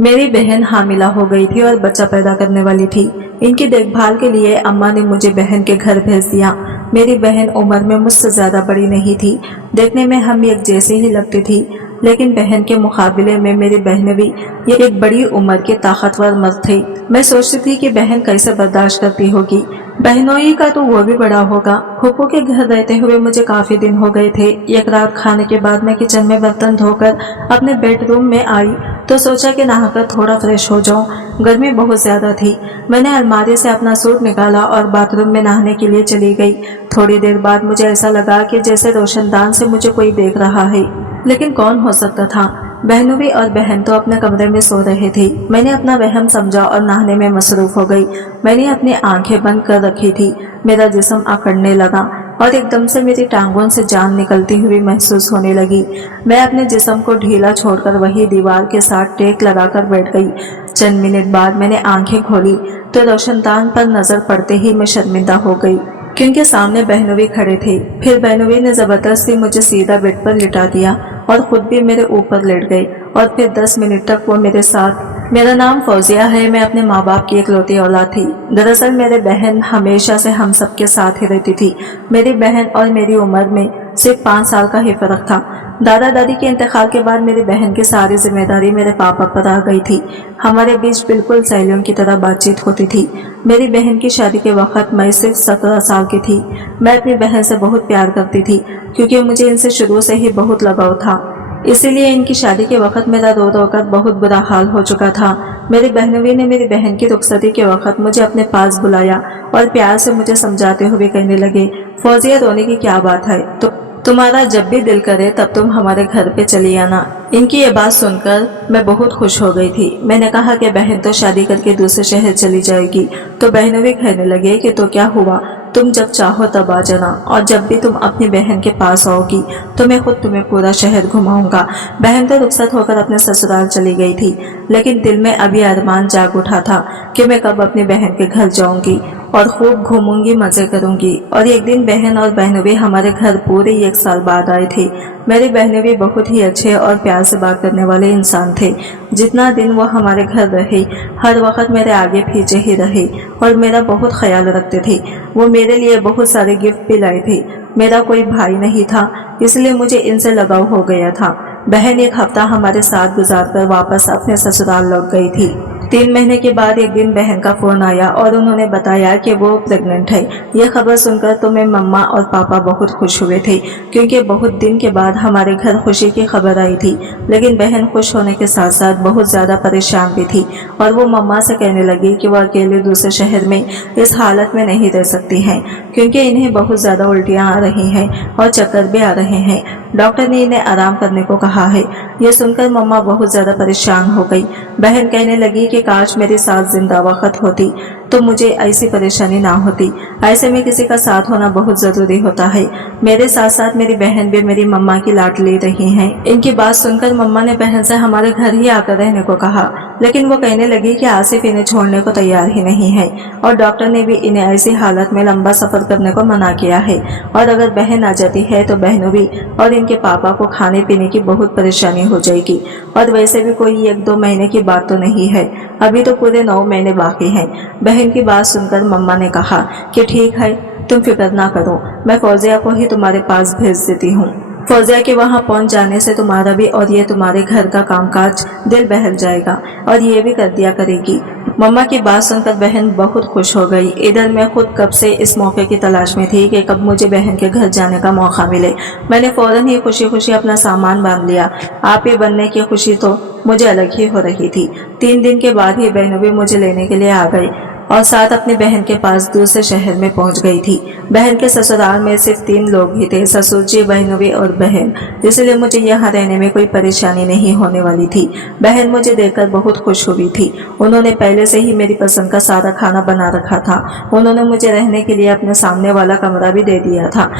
मेरी बहन हामिला हो गई थी और बच्चा पैदा करने वाली थी। इनकी देखभाल के लिए अम्मा ने मुझे बहन के घर भेज दिया। मेरी बहन उम्र में मुझसे ज्यादा बड़ी नहीं थी, देखने में हम एक जैसी ही लगती थी, लेकिन बहन के मुकाबले में मेरी बहन भी एक बड़ी उम्र की ताकतवर मर्द थी। मैं सोचती थी कि बहन कैसे बर्दाश्त करती होगी। बहनोई का तो वो भी बड़ा होगा। फूफू के घर रहते हुए मुझे काफी दिन हो गए थे। एक रात खाने के बाद मैं किचन में बर्तन धोकर अपने बेडरूम में आई तो सोचा कि नहाकर थोड़ा फ्रेश हो जाऊं। गर्मी बहुत ज्यादा थी। मैंने अलमारी से अपना सूट निकाला और बाथरूम में नहाने के लिए चली गई। थोड़ी देर बाद मुझे ऐसा लगा कि जैसे रोशनदान से मुझे कोई देख रहा है, लेकिन कौन हो सकता था। बहनोई और बहन तो अपने कमरे में सो रहे थे। मैंने अपना वहम समझा और नहाने में मसरूफ हो गई। मैंने अपनी आंखें बंद कर रखी थी। मेरा जिस्म अकड़ने लगा और एकदम से मेरी टांगों से जान निकलती हुई महसूस होने लगी। मैं अपने जिस्म को ढीला छोड़कर वही दीवार के साथ टेक लगाकर बैठ गई। चंद मिनट बाद मैंने आंखें खोली तो रोशनदान पर नजर पड़ते ही मैं शर्मिंदा हो गई, क्योंकि सामने बहनोई खड़े थे। फिर बहनोई ने जबरदस्ती मुझे सीधा बेड पर लिटा दिया और खुद भी मेरे ऊपर लेट गई और फिर 10 मिनट तक वो मेरे साथ। मेरा नाम फौजिया है। मैं अपने माँ बाप की इकलौती औलाद थी। दरअसल मेरी बहन हमेशा से हम सबके साथ ही रहती थी। मेरी बहन और मेरी उम्र में सिर्फ 5 साल का ही फर्क था। दादा दादी के इंतकाल के बाद मेरी बहन की सारी जिम्मेदारी मेरे पापा पर आ गई थी। हमारे बीच बिल्कुल सहेलियों की तरह बातचीत होती थी। मेरी बहन की शादी के वक्त मैं सिर्फ 17 साल की थी। मैं अपनी बहन से बहुत प्यार करती थी, क्योंकि मुझे इनसे शुरू से ही बहुत लगाव था। इसीलिए इनकी शादी के वक्त मेरा रो रो कर बहुत बुरा हाल हो चुका था। मेरी बहनोई ने मेरी बहन की रुखसती के वक्त मुझे अपने पास बुलाया और प्यार से मुझे समझाते हुए कहने लगे, फौजिया रोने की क्या बात है, तो तुम्हारा जब भी दिल करे तब तुम हमारे घर पे चली आना। इनकी ये बात सुनकर मैं बहुत खुश हो गई थी। मैंने कहा कि बहन तो शादी करके दूसरे शहर चली जाएगी। तो बहनोई कहने लगे कि तो क्या हुआ, तुम जब चाहो तब आ जाना, और जब भी तुम अपनी बहन के पास आओगी तो मैं खुद तुम्हें पूरा शहर घुमाऊंगा। बहन तो रुखसत होकर अपने ससुराल चली गई थी, लेकिन दिल में अभी अरमान जाग उठा था कि मैं कब अपनी बहन के घर जाऊंगी और खूब घूमूंगी, मजे करूंगी। और एक दिन बहन और बहनोई हमारे घर पूरे 1 साल बाद आए थे। मेरे बहनोई बहुत ही अच्छे और प्यार से बात करने वाले इंसान थे। जितना दिन वो हमारे घर रहे, हर वक्त मेरे आगे पीछे ही रहे और मेरा बहुत ख्याल रखते थे। वो मेरे लिए बहुत सारे गिफ्ट भी लाए थे। मेरा कोई भाई नहीं था, इसलिए मुझे इनसे लगाव हो गया था। बहन 1 हफ्ता हमारे साथ गुजारकर वापस अपने ससुराल लौट गई थी। 3 महीने के बाद एक दिन बहन का फोन आया और उन्होंने बताया कि वो प्रेग्नेंट है। यह खबर सुनकर तो मैं मम्मा और पापा बहुत खुश हुए थे, क्योंकि बहुत दिन के बाद हमारे घर खुशी की खबर आई थी। लेकिन बहन खुश होने के साथ साथ बहुत ज्यादा परेशान भी थी और वो मम्मा से कहने लगी कि वो अकेले दूसरे शहर में इस हालत में नहीं रह सकती हैं, क्योंकि इन्हें बहुत ज्यादा उल्टियां आ रही हैं और चक्कर भी आ रहे हैं। डॉक्टर ने इन्हें आराम करने को कहा है। यह सुनकर मम्मा बहुत ज्यादा परेशान हो गई। बहन कहने लगी कि काश मेरी सास जिंदा वक्त होती तो मुझे ऐसी परेशानी ना होती। ऐसे में किसी का साथ होना बहुत जरूरी होता है। मेरे साथ साथ मेरी बहन भी मेरी मम्मा की लाड ले रही हैं। इनकी बात सुनकर मम्मा ने बहन से हमारे घर ही आकर रहने को कहा, लेकिन वो कहने लगी कि आसिफ इन्हें छोड़ने को तैयार ही नहीं है और डॉक्टर ने भी इन्हें ऐसी हालत में लंबा सफर करने को मना किया है। और अगर बहन आ जाती है तो बहनों भी और इनके पापा को खाने पीने की बहुत परेशानी हो जाएगी। और वैसे भी कोई 1-2 महीने की बात तो नहीं है, अभी तो पूरे 9 महीने बाकी हैं। बहन की बात सुनकर मम्मा ने कहा कि ठीक है, तुम फिक्र ना करो, मैं फौजिया को ही तुम्हारे पास भेज देती हूँ। फौजिया के वहाँ पहुँच जाने से तुम्हारा भी और ये तुम्हारे घर का कामकाज दिल बहल जाएगा और ये भी कर दिया करेगी। मम्मा की बात सुनकर बहन बहुत खुश हो गई। इधर मैं खुद कब से इस मौके की तलाश में थी कि कब मुझे बहन के घर जाने का मौका मिले। मैंने फौरन ही खुशी खुशी अपना सामान बांध लिया। आप ही बनने की खुशी तो मुझे अलग ही हो रही थी। 3 दिन के बाद ही बहनों भी मुझे लेने के लिए आ गई और साथ अपनी बहन के पास दूसरे शहर में पहुंच गई थी। बहन के ससुराल में सिर्फ 3 लोग ही थे, ससुर जी, बहनोई और बहन, इसलिए मुझे यहाँ रहने में कोई परेशानी नहीं होने वाली थी। बहन मुझे देखकर बहुत खुश हुई थी। उन्होंने पहले से ही मेरी पसंद का सारा खाना बना रखा था। उन्होंने मुझे रहने के लिए अपने सामने वाला कमरा भी दे दिया था।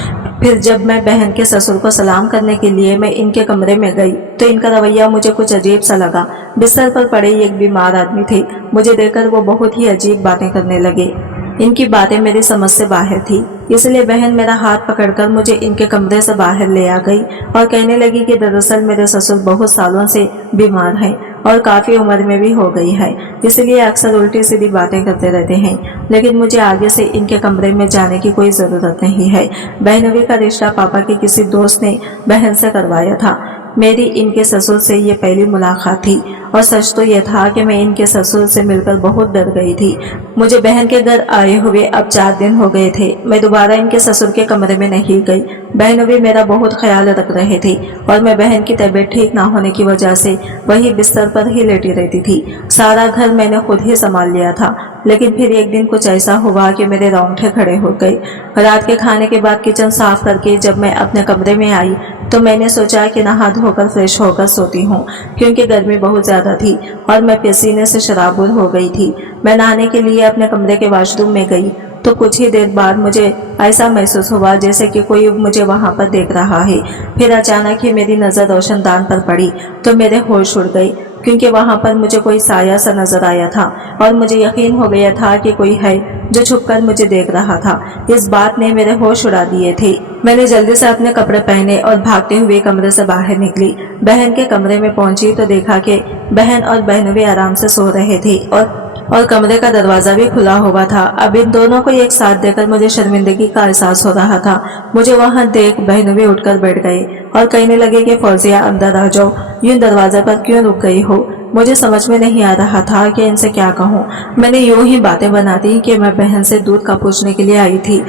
फिर जब मैं बहन के ससुर को सलाम करने के लिए मैं इनके कमरे में गई तो इनका रवैया मुझे कुछ अजीब सा लगा। बिस्तर पर पड़े एक बीमार आदमी थे। मुझे देखकर वो बहुत ही अजीब बातें करने लगे। इनकी बातें मेरी समझ से बाहर थी, इसलिए बहन मेरा हाथ पकड़कर मुझे इनके कमरे से बाहर ले आ गई और कहने लगी कि दरअसल मेरे ससुर बहुत सालों से बीमार हैं और काफ़ी उम्र में भी हो गई है, इसलिए अक्सर उल्टी सीधी बातें करते रहते हैं। लेकिन मुझे आगे से इनके कमरे में जाने की कोई ज़रूरत नहीं है। बहनोई का रिश्ता पापा के किसी दोस्त ने बहन से करवाया था। मेरी इनके ससुर से ये पहली मुलाकात थी और सच तो ये था कि मैं इनके ससुर से मिलकर बहुत डर गई थी। मुझे बहन के घर आए हुए अब 4 दिन हो गए थे। मैं दोबारा इनके ससुर के कमरे में नहीं गई। बहन भी मेरा बहुत ख्याल रख रहे थे और मैं बहन की तबीयत ठीक ना होने की वजह से वही बिस्तर पर ही लेटी रहती थी। सारा घर मैंने खुद ही संभाल लिया था। लेकिन फिर एक दिन कुछ ऐसा हुआ कि मेरे रोंगटे खड़े हो गए। रात के खाने के बाद किचन साफ करके जब मैं अपने कमरे में आई तो मैंने सोचा कि नहा धोकर फ्रेश होकर सोती हूँ, क्योंकि गर्मी बहुत ज़्यादा थी और मैं पसीने से शराबुर हो गई थी। मैं नहाने के लिए अपने कमरे के वॉशरूम में गई तो कुछ ही देर बाद मुझे ऐसा महसूस हुआ जैसे कि कोई मुझे वहां पर देख रहा है। फिर अचानक ही मेरी नज़र रोशनदान पर पड़ी तो मेरे होश उड़ गई, क्योंकि वहां पर मुझे कोई साया सा नजर आया था और मुझे यकीन हो गया था कि कोई है जो छुपकर मुझे देख रहा था। इस बात ने मेरे होश उड़ा दिए थे। मैंने जल्दी से अपने कपड़े पहने और भागते हुए कमरे से बाहर निकली। बहन के कमरे में पहुंची तो देखा कि बहन और बहनोई आराम से सो रहे थे और कमरे का दरवाजा भी खुला हुआ था। अब इन दोनों को एक साथ देखकर मुझे शर्मिंदगी का एहसास हो रहा था। मुझे वहां देख बहनोई उठकर बैठ गए और कहने लगे कि फौजिया अंदर आ जाओ, यूं दरवाजा पर क्यों रुक गई हो। मुझे समझ में नहीं आ रहा था कि इनसे क्या कहूँ। मैंने यूं ही बातें बना दी कि मैं बहन से दूध का पूछने के लिए आई थी।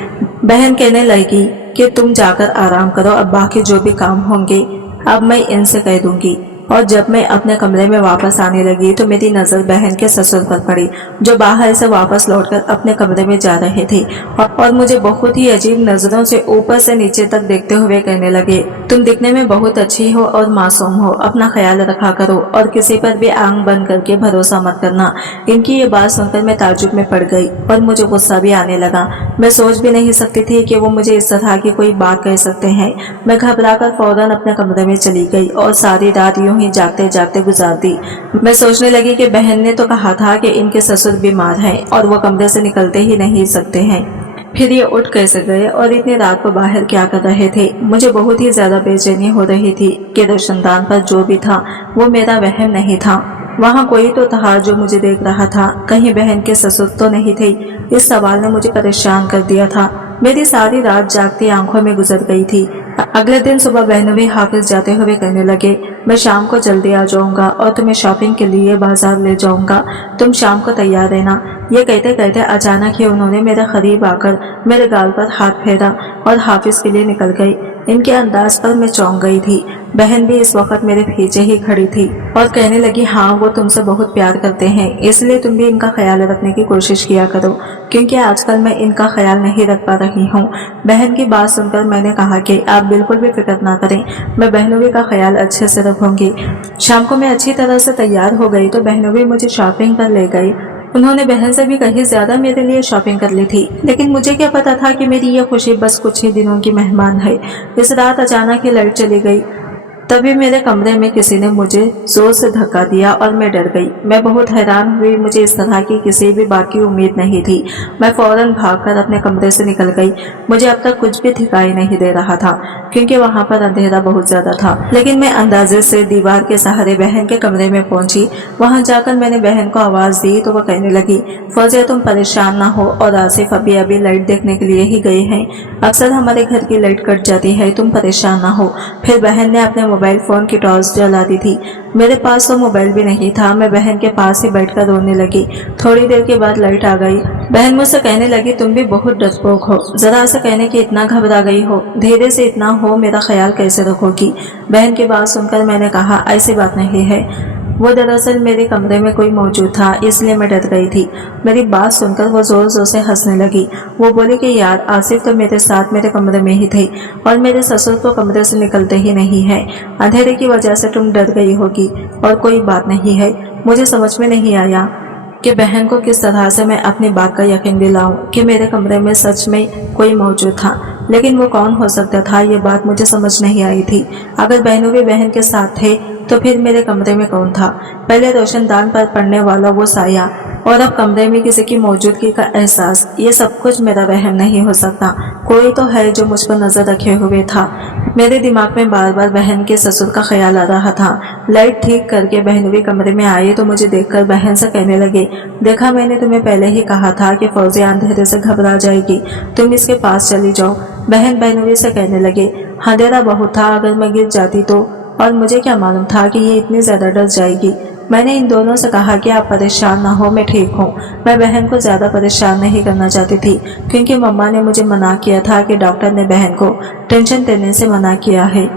बहन कहने लगी कि तुम जाकर आराम करो, अब बाकी जो भी काम होंगे अब मैं इनसे कह दूंगी। और जब मैं अपने कमरे में वापस आने लगी तो मेरी नजर बहन के ससुर पर पड़ी, जो बाहर से वापस लौटकर अपने कमरे में जा रहे थे और मुझे बहुत ही अजीब नजरों से ऊपर से नीचे तक देखते हुए कहने लगे, तुम दिखने में बहुत अच्छी हो और मासूम हो, अपना ख्याल रखा करो और किसी पर भी आंख बंद करके भरोसा मत करना। इनकी ये बात सुनकर मैं ताज्जुब में पड़ गई और मुझे गुस्सा भी आने लगा। मैं सोच भी नहीं सकती थी कि वो मुझे इस तरह की कोई बात कह सकते हैं। मैं घबराकर फौरन अपने कमरे में चली गई और सारी रात यूं ही जागते जागते गुजार दी। मैं सोचने लगी कि बहन ने तो कहा था कि इनके ससुर बीमार हैं और वो कमरे से निकलते ही नहीं सकते हैं, फिर ये उठ कैसे गए और इतनी रात को बाहर क्या कर रहे थे। मुझे बहुत ही ज्यादा बेचैनी हो रही थी कि रोशनदान पर जो भी था वो मेरा वहम नहीं था। वहाँ कोई तो था जो मुझे देख रहा था, कहीं बहन के ससुर तो नहीं थे। इस सवाल ने मुझे परेशान कर दिया था। मेरी सारी रात जागती आंखों में गुजर गई थी। अगले दिन सुबह बहनोई हाफिज जाते हुए कहने लगे, मैं शाम को जल्दी आ जाऊंगा और तुम्हें शॉपिंग के लिए बाजार ले जाऊंगा, तुम शाम को तैयार रहना। ये कहते कहते अचानक ही उन्होंने मेरे करीब आकर मेरे गाल पर हाथ फेरा और हाफिज के लिए निकल गई। इनके अंदाज पर मैं चौंक गई थी। बहन भी इस वक्त मेरे पीछे ही खड़ी थी और कहने लगी, हाँ वो तुमसे बहुत प्यार करते हैं, इसलिए तुम भी इनका ख्याल रखने की कोशिश किया करो, क्योंकि आजकल मैं इनका ख्याल नहीं रख पा रही हूँ। बहन की बात सुनकर मैंने कहा कि आप बिल्कुल भी फिक्र ना करें, मैं बहनोई का ख्याल अच्छे से रखूंगी। शाम को मैं अच्छी तरह से तैयार हो गई तो बहनोई मुझे शॉपिंग पर ले गई। उन्होंने बहन से भी कहीं ज्यादा मेरे लिए शॉपिंग कर ली थी, लेकिन मुझे क्या पता था कि मेरी यह खुशी बस कुछ ही दिनों की मेहमान है। इस रात अचानक ही लाइट चली गई। तभी मेरे कमरे में किसी ने मुझे जोर से धक्का दिया और मैं डर गई। मैं बहुत हैरान हुई, मुझे इस तरह की किसी भी बात की उम्मीद नहीं थी। मैं फौरन भागकर अपने कमरे से निकल गई। मुझे अब तक कुछ भी दिखाई नहीं दे रहा था, क्योंकि वहां पर अंधेरा बहुत ज्यादा था। लेकिन मैं अंदाजे से दीवार के सहारे बहन के कमरे में पहुंची। वहां जाकर मैंने बहन को आवाज दी तो वह कहने लगी, फौजिया तुम परेशान ना हो और आसिफ अभी लाइट देखने के लिए ही गए हैं। अक्सर हमारे घर की लाइट कट जाती है, तुम परेशान ना हो। फिर बहन ने अपने मोबाइल फोन की टॉर्च जला दी थी। मेरे पास तो मोबाइल भी नहीं था। मैं बहन के पास ही बैठकर रोने लगी। थोड़ी देर के बाद लाइट आ गई। बहन मुझसे कहने लगी, तुम भी बहुत डरपोक हो, जरा से कहने की इतना घबरा गई हो, धीरे से इतना हो मेरा ख्याल कैसे रखोगी। बहन की बात सुनकर मैंने कहा, ऐसी बात नहीं है, वो दरअसल मेरे कमरे में कोई मौजूद था, इसलिए मैं डर गई थी। मेरी बात सुनकर वो जोर जोर से हंसने लगी। वो बोली कि यार आसिफ तो मेरे साथ मेरे कमरे में ही थे और मेरे ससुर तो कमरे से निकलते ही नहीं है। अंधेरे की वजह से तुम डर गई होगी और कोई बात नहीं है। मुझे समझ में नहीं आया कि बहन को किस तरह से मैं अपनी बात का यकीन दिलाऊं कि मेरे कमरे में सच में कोई मौजूद था, लेकिन वो कौन हो सकता था ये बात मुझे समझ नहीं आई थी। अगर बहनों भी बहन के साथ थे तो फिर मेरे कमरे में कौन था। पहले रोशनदान पर पड़ने वाला वो साया और अब कमरे में किसी की मौजूदगी का एहसास, ये सब कुछ मेरा वहम नहीं हो सकता। कोई तो है जो मुझ पर नजर रखे हुए था। मेरे दिमाग में बार बार बहन के ससुर का ख्याल आ रहा था। लाइट ठीक करके बहन भी कमरे में आई तो मुझे देखकर बहन से कहने लगे, देखा मैंने तुम्हें पहले ही कहा था कि फौजिया अंधेरे से घबरा जाएगी, तुम इसके पास चली जाओ। बहन बहनवी से कहने लगे, अंधेरा बहुत था, अगर मैं गिर जाती तो, और मुझे क्या मालूम था कि ये इतनी ज्यादा डर जाएगी। मैंने इन दोनों से कहा कि आप परेशान ना हो, मैं ठीक हूँ। मैं बहन को ज्यादा परेशान नहीं करना चाहती थी क्योंकि मम्मा ने मुझे मना किया था कि डॉक्टर ने बहन को टेंशन देने से मना किया है।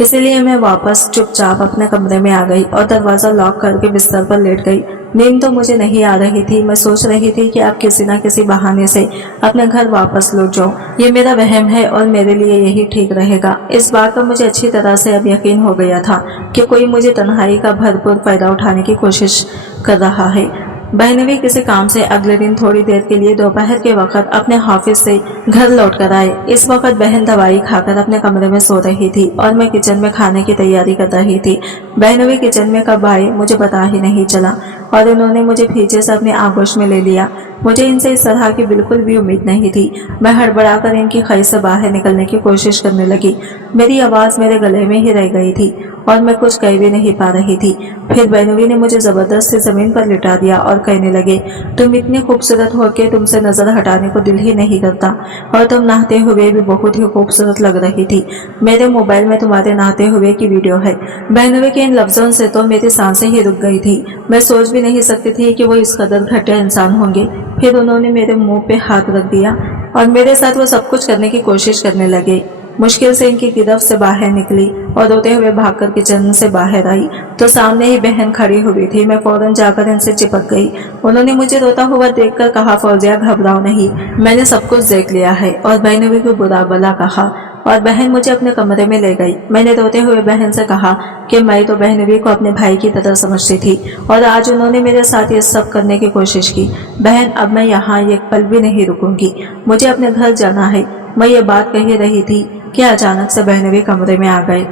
इसलिए मैं वापस चुपचाप अपने कमरे में आ गई और दरवाजा लॉक करके बिस्तर पर लेट गई। नींद तो मुझे नहीं आ रही थी। मैं सोच रही थी कि अब किसी न किसी बहाने से अपने घर वापस लौट जाऊं। ये मेरा वहम है और मेरे लिए यही ठीक रहेगा। इस बात पर मुझे अच्छी तरह से अब यकीन हो गया था कि कोई मुझे तन्हाई का भरपूर फायदा उठाने की कोशिश कर रहा है। बहनवी किसी काम से अगले दिन थोड़ी देर के लिए दोपहर के वक्त अपने ऑफिस से घर लौट कर आए। इस वक्त बहन दवाई खाकर अपने कमरे में सो रही थी और मैं किचन में खाने की तैयारी कर रही थी। बहनवी किचन में कब आए मुझे पता ही नहीं चला और उन्होंने मुझे पीछे से अपने आगोश में ले लिया। मुझे इनसे इस तरह की बिल्कुल भी उम्मीद नहीं थी। मैं हड़बड़ाकर इनकी खई से बाहर निकलने की कोशिश करने लगी। मेरी आवाज मेरे गले में ही रह गई थी और मैं कुछ कह भी नहीं पा रही थी। फिर बहनवी ने मुझे जबरदस्ती जमीन पर लिटा दिया और कहने लगे, तुम इतनी खूबसूरत हो के तुमसे नजर हटाने को दिल ही नहीं करता, और तुम नहाते हुए भी बहुत ही खूबसूरत लग रही थी। मेरे मोबाइल में तुम्हारे नहाते हुए की वीडियो है। बहनवी के इन लफ्जों से तो मेरी सांसें ही रुक गई थी। मैं सोच भी नहीं सकती थी कि वो इस कदर घटिया इंसान होंगे। फिर उन्होंने मेरे मुंह पे हाथ रख दिया और मेरे साथ वो सब कुछ करने की कोशिश करने लगे। मुश्किल से इनकी गिरफ्त से बाहर निकली और रोते हुए भागकर किचन से बाहर आई तो सामने ही बहन खड़ी हुई थी। मैं फौरन जाकर इनसे चिपक गई। उन्होंने मुझे रोता हुआ देखकर कहा, फौजिया घबराओ नहीं, मैंने सब कुछ देख लिया है। और बहनवी को बुरा भला कहा और बहन मुझे अपने कमरे में ले गई। मैंने रोते हुए बहन से कहा कि मैं तो बहनवी को अपने भाई की तरह समझती थी और आज उन्होंने मेरे साथ ये सब करने की कोशिश की। बहन अब मैं यहाँ एक पल भी नहीं रुकूंगी, मुझे अपने घर जाना है। मैं ये बात कही रही थी कि अचानक से बहनवी कमरे में आ गए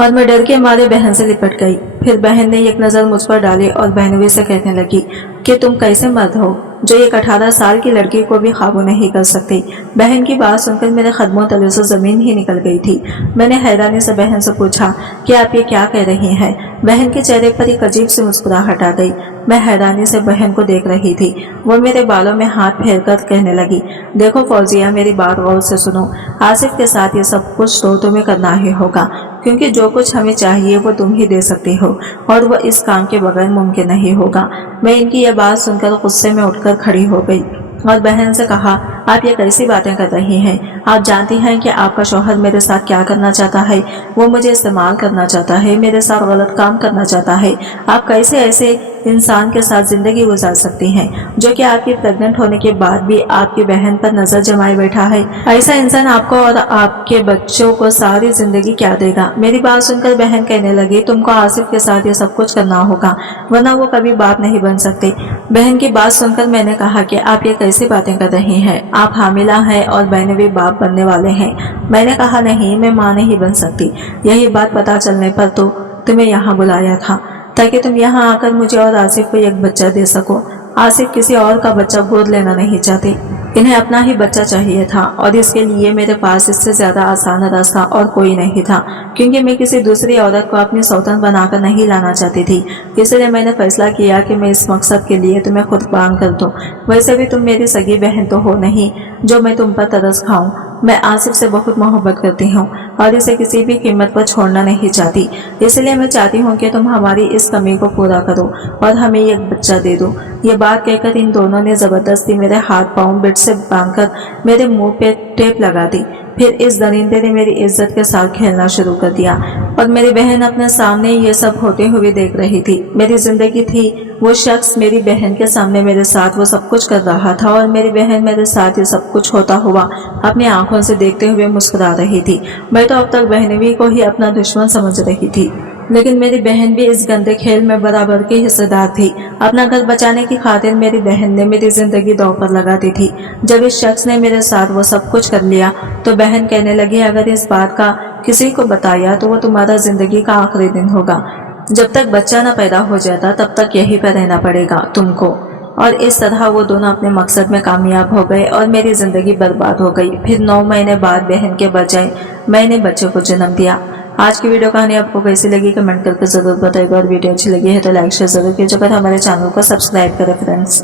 और मैं डर के मारे बहन से लिपट गई। फिर बहन ने एक नजर मुझ पर डाली और बहनवी से कहने लगी कि तुम कैसे मर्द हो जो एक 18 साल की लड़की को भी काबू नहीं कर सकती। बहन की बात सुनकर मेरे कदमों तले से जमीन ही निकल गई थी। मैंने हैरानी से बहन से पूछा कि आप ये क्या कह रही हैं। बहन के चेहरे पर एक अजीब सी मुस्कुराहट आ गई। मैं हैरानी से बहन को देख रही थी। वो मेरे बालों में हाथ फेरकर कहने लगी, देखो फौजिया, मेरी बात गौर से सुनो। आसिफ के साथ ये सब कुछ तो तुम्हें करना ही होगा क्योंकि जो कुछ हमें चाहिए वो तुम ही दे सकती हो और वो इस काम के बगैर मुमकिन नहीं होगा। मैं इनकी यह बात सुनकर गुस्से में उठकर खड़ी हो गई और बहन से कहा, आप ये कैसी बातें कर रही हैं? आप जानती हैं कि आपका शौहर मेरे साथ क्या करना चाहता है? वो मुझे इस्तेमाल करना चाहता है, मेरे साथ गलत काम करना चाहता है। आप कैसे ऐसे इंसान के साथ जिंदगी गुजार सकती हैं जो कि आपकी प्रेग्नेंट होने के बाद भी आपकी बहन पर नजर जमाए बैठा है? ऐसा इंसान आपको और आपके बच्चों को सारी जिंदगी क्या देगा? मेरी बात सुनकर बहन कहने लगी, तुमको आसिफ के साथ ये सब कुछ करना होगा वरना वो कभी बाप नहीं बन सकते। बहन की बात सुनकर मैंने कहा कि आप ये कैसी बातें कर रही हैं? आप हामिला हैं और बहनवी बाप बनने वाले हैं। मैंने कहा, नहीं, मैं माँ नहीं बन सकती। यही बात पता चलने पर तो तुम्हें यहाँ बुलाया था ताकि तुम यहाँ आकर मुझे और आसिफ को एक बच्चा दे सको। आसिफ किसी और का बच्चा गोद लेना नहीं चाहते, इन्हें अपना ही बच्चा चाहिए था और इसके लिए मेरे पास इससे ज्यादा आसान रास्ता और कोई नहीं था क्योंकि मैं किसी दूसरी औरत को अपनी सौतन बनाकर नहीं लाना चाहती थी। इसलिए मैंने फैसला किया कि मैं इस मकसद के लिए तुम्हें खुद कुर्बान कर दूं। वैसे भी तुम मेरी सगी बहन तो हो नहीं जो मैं तुम पर तरस खाऊं। मैं आसिफ से बहुत मोहब्बत करती हूँ और इसे किसी भी कीमत पर छोड़ना नहीं चाहती। इसलिए मैं चाहती हूँ कि तुम हमारी इस कमी को पूरा करो और हमें एक बच्चा दे दो। ये बात कहकर इन दोनों ने जबरदस्ती मेरे हाथ पांव बेड से बांधकर मेरे मुंह पे टेप लगा दी। फिर इस दरिंदे ने मेरी इज्जत के साथ खेलना शुरू कर दिया और मेरी बहन अपने सामने ये सब होते हुए देख रही थी। मेरी जिंदगी थी, वो शख्स मेरी बहन के सामने मेरे साथ वो सब कुछ कर रहा था और मेरी बहन मेरे साथ ये सब कुछ होता हुआ अपनी आंखों से देखते हुए मुस्कुरा रही थी। मैं तो अब तक बहनवी को ही अपना दुश्मन समझ रही थी, लेकिन मेरी बहन भी इस गंदे खेल में बराबर की हिस्सेदार थी। अपना घर बचाने की खातिर मेरी बहन ने मेरी जिंदगी दांव पर लगा दी थी। जब इस शख्स ने मेरे साथ वो सब कुछ कर लिया तो बहन कहने लगी, अगर इस बात का किसी को बताया तो वो तुम्हारा जिंदगी का आखिरी दिन होगा। जब तक बच्चा न पैदा हो जाता तब तक यहीं पर रहना पड़ेगा तुमको। और इस तरह वो दोनों अपने मकसद में कामयाब हो गए और मेरी ज़िंदगी बर्बाद हो गई। फिर 9 महीने बाद बहन के बजाय मैंने बच्चे को जन्म दिया। आज की वीडियो कहानी आपको कैसी लगी कमेंट करके ज़रूर बताइएगा और वीडियो अच्छी लगी है तो लाइक शेयर ज़रूर कीजिएगा और हमारे चैनल को सब्सक्राइब करें फ्रेंड्स।